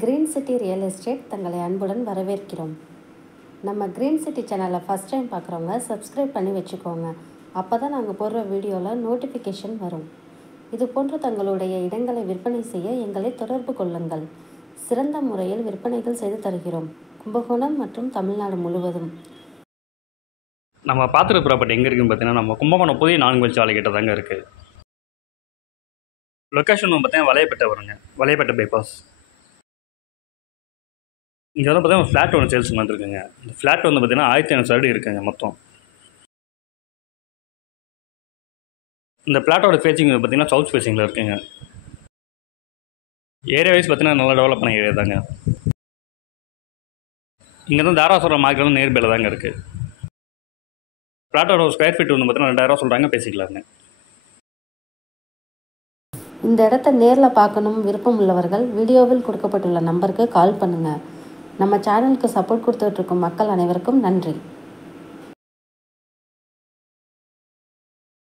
Green city real estate தங்களை அன்புடன் வரவேற்கிறோம். நம்ம கிரீன் சிட்டி சேனலை ஃபஸ்ட் டைம் பார்க்குறவங்க சப்ஸ்கிரைப் பண்ணி வச்சுக்கோங்க. அப்போ தான் நாங்கள் போடுற வீடியோவில் நோட்டிஃபிகேஷன் வரும். இது போன்ற தங்களுடைய இடங்களை விற்பனை செய்ய எங்களை தொடர்பு கொள்ளுங்கள். சிறந்த முறையில் விற்பனைகள் செய்து தருகிறோம். கும்பகோணம் மற்றும் தமிழ்நாடு முழுவதும். நம்ம பார்த்துருக்க ப்ராப்பர்ட்டி எங்கே இருக்குன்னு பார்த்தீங்கன்னா, நம்ம கும்பகோணம் புதிய 4 வழி சாலை கிட்ட தாங்க இருக்குது. லொக்கேஷன் பார்த்தீங்கன்னா வலையப்பேட்டை வருங்க, வலையப்பேட்டை பைபாஸ். இங்கே வந்து பார்த்தீங்கன்னா ஃப்ளாட் ஒன்று சேல்ஸ் வந்துருக்குங்க. இந்த ஃப்ளாட் வந்து பார்த்தீங்கன்னா 1500 அடி இருக்குங்க மொத்தம். இந்த ஃப்ளாட்டோட ஃபேஸிங் பார்த்தீங்கன்னா சவுத் ஃபேஸிங்கில் இருக்குங்க. ஏரியா வைஸ் பார்த்தீங்கன்னா நல்லா டெவலப் பண்ண ஏரியா தாங்க. இங்கே தான் தாராசுரம் மார்க்கெட் வந்து நேர்பையில் தாங்க இருக்குது. ஃப்ளாட்டோட ஸ்கொயர் ஃபீட் வந்து பார்த்தீங்கன்னா 2000 சொல்கிறாங்க, பேசிக்கலாங்க. இந்த இடத்த நேரில் பார்க்கணும் விருப்பம் உள்ளவர்கள் வீடியோவில் கொடுக்கப்பட்டுள்ள நம்பருக்கு கால் பண்ணுங்கள். நம்ம சேனலுக்கு சப்போர்ட் கொடுத்துட்ருக்கும் மக்கள் அனைவருக்கும் நன்றி.